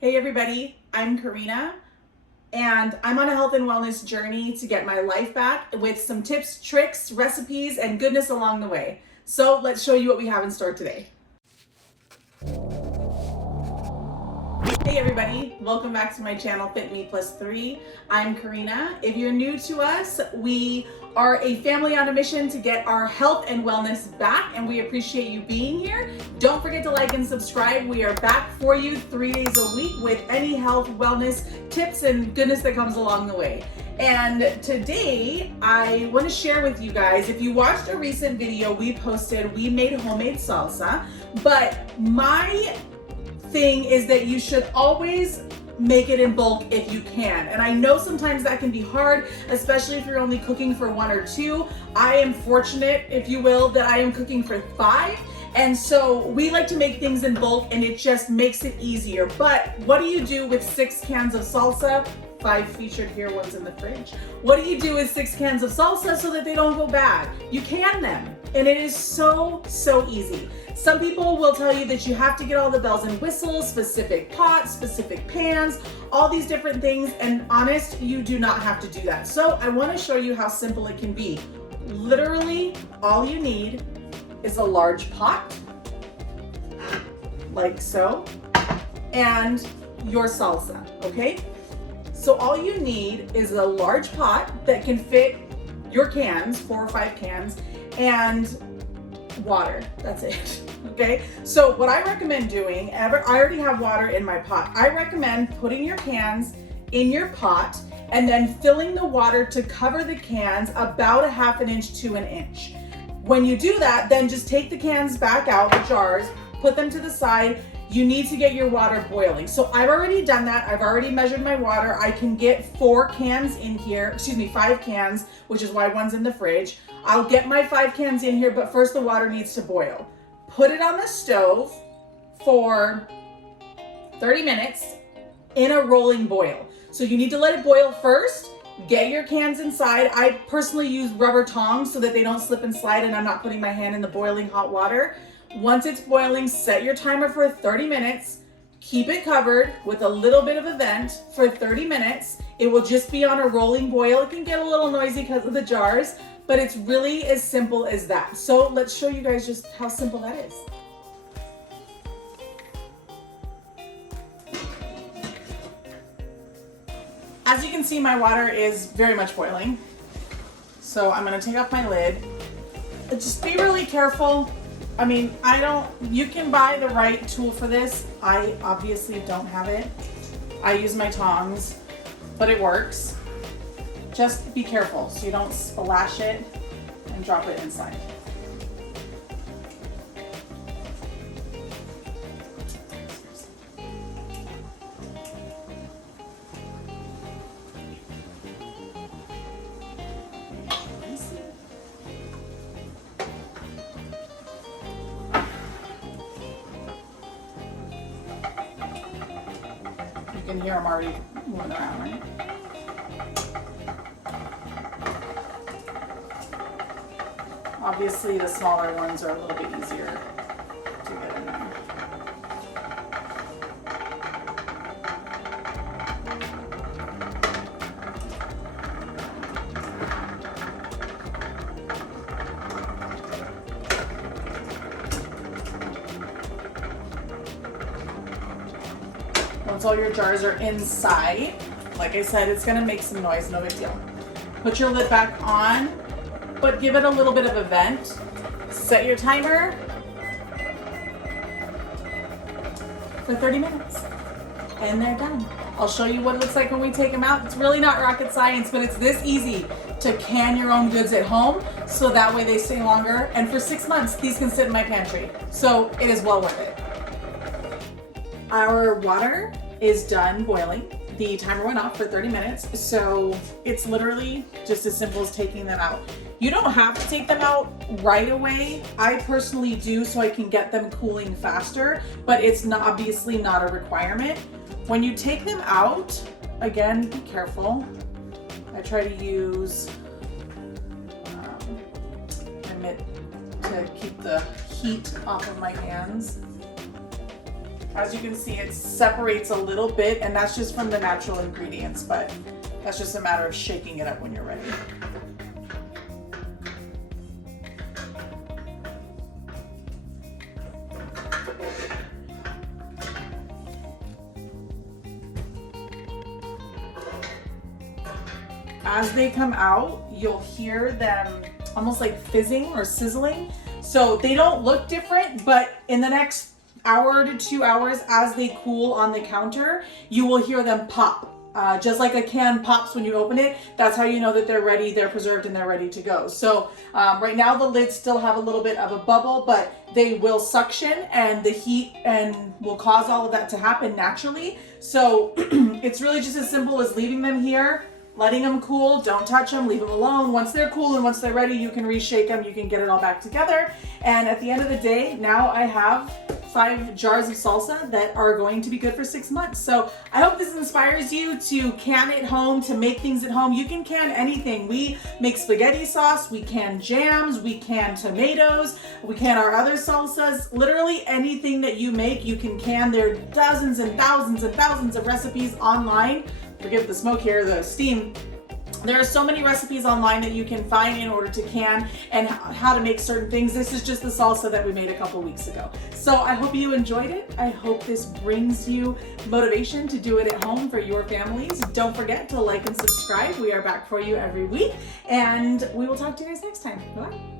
Hey everybody, I'm Karina and I'm on a health and wellness journey to get my life back with some tips, tricks, recipes, and goodness along the way. So let's show you what we have in store today. Hey everybody, welcome back to my channel Fit Me Plus 3. I'm Karina. If you're new to us, we are a family on a mission to get our health and wellness back, and we appreciate you being here. Don't forget to like and subscribe. We are back for you 3 days a week with any health, wellness tips and goodness that comes along the way. And today I want to share with you guys, if you watched a recent video we posted, we made homemade salsa, but my thing is that you should always make it in bulk if you can. And I know sometimes that can be hard, especially if you're only cooking for 1 or 2. I am fortunate, if you will, that I am cooking for 5. And so we like to make things in bulk and it just makes it easier. But what do you do with 6 cans of salsa? 5 featured here, one's in the fridge. What do you do with 6 cans of salsa so that they don't go bad? You can them. And it is so easy. Some people will tell you that you have to get all the bells and whistles, specific pots, specific pans, all these different things. And honest, you do not have to do that. So I want to show you how simple it can be. Literally, all you need is a large pot, like so, and your salsa, okay? So all you need is a large pot that can fit your cans, 4 or 5 cans, and water. That's it. Okay. So what I recommend doing, I already have water in my pot. I recommend putting your cans in your pot and then filling the water to cover the cans about a ½ inch to 1 inch. When you do that, then just take the cans back out, the jars, put them to the side. You need to get your water boiling. So I've already done that. I've already measured my water. I can get 4 cans in here, 5 cans, which is why one's in the fridge. I'll get my 5 cans in here, but first the water needs to boil. Put it on the stove for 30 minutes in a rolling boil. So you need to let it boil first, get your cans inside. I personally use rubber tongs so that they don't slip and slide and I'm not putting my hand in the boiling hot water. Once it's boiling, set your timer for 30 minutes. Keep it covered with a little bit of a vent for 30 minutes. It will just be on a rolling boil. It can get a little noisy because of the jars, but it's really as simple as that. So let's show you guys just how simple that is. As you can see, my water is very much boiling. So I'm gonna take off my lid. Just be really careful. I mean, you can buy the right tool for this. I obviously don't have it. I use my tongs, but it works. Just be careful so you don't splash it and drop it inside. You can hear them already moving around, right? Obviously, the smaller ones are a little bit easier to get in there. Once all your jars are inside, like I said, it's gonna make some noise, no big deal. Put your lid back on, but give it a little bit of a vent. Set your timer for 30 minutes, and they're done. I'll show you what it looks like when we take them out. It's really not rocket science, but it's this easy to can your own goods at home, so that way they stay longer. And for 6 months, these can sit in my pantry. So it is well worth it. Our water is done boiling. The timer went off for 30 minutes, so it's literally just as simple as taking them out. You don't have to take them out right away. I personally do so I can get them cooling faster, but it's obviously not a requirement. When you take them out, again, be careful. I try to use my mitt to keep the heat off of my hands. As you can see, it separates a little bit, and that's just from the natural ingredients, but that's just a matter of shaking it up when you're ready. As they come out, you'll hear them almost like fizzing or sizzling. So they don't look different, but in the next hour to 2 hours, as they cool on the counter, you will hear them pop. Just like a can pops when you open it, that's how you know that they're ready, they're preserved, and they're ready to go. So right now the lids still have a little bit of a bubble, but they will suction, and the heat and will cause all of that to happen naturally. So it's really just as simple as leaving them here, letting them cool. Don't touch them, leave them alone. Once they're cool and once they're ready, you can reshake them, you can get it all back together. And at the end of the day, now I have 5 jars of salsa that are going to be good for 6 months. So I hope this inspires you to can at home, to make things at home. You can can anything. We make spaghetti sauce, we can jams, we can tomatoes, we can our other salsas. Literally anything that you make, you can can. There are dozens and thousands of recipes online. Forgive the smoke here, the steam. There are so many recipes online that you can find in order to can and how to make certain things. This is just the salsa that we made a couple weeks ago. So I hope you enjoyed it. I hope this brings you motivation to do it at home for your families. Don't forget to like and subscribe. We are back for you every week, and we will talk to you guys next time. Bye.